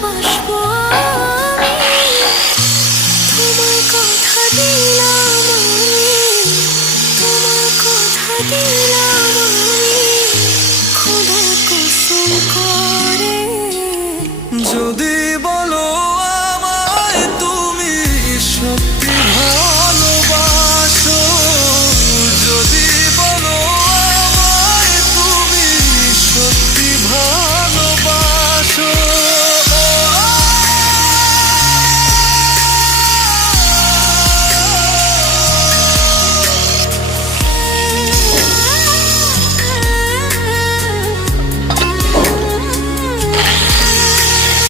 ভালোবাসবো আমি, তোমায় কথা দিলাম আমি, তোমায় কথা দিলাম আমি, খোদা কসম করে। যদি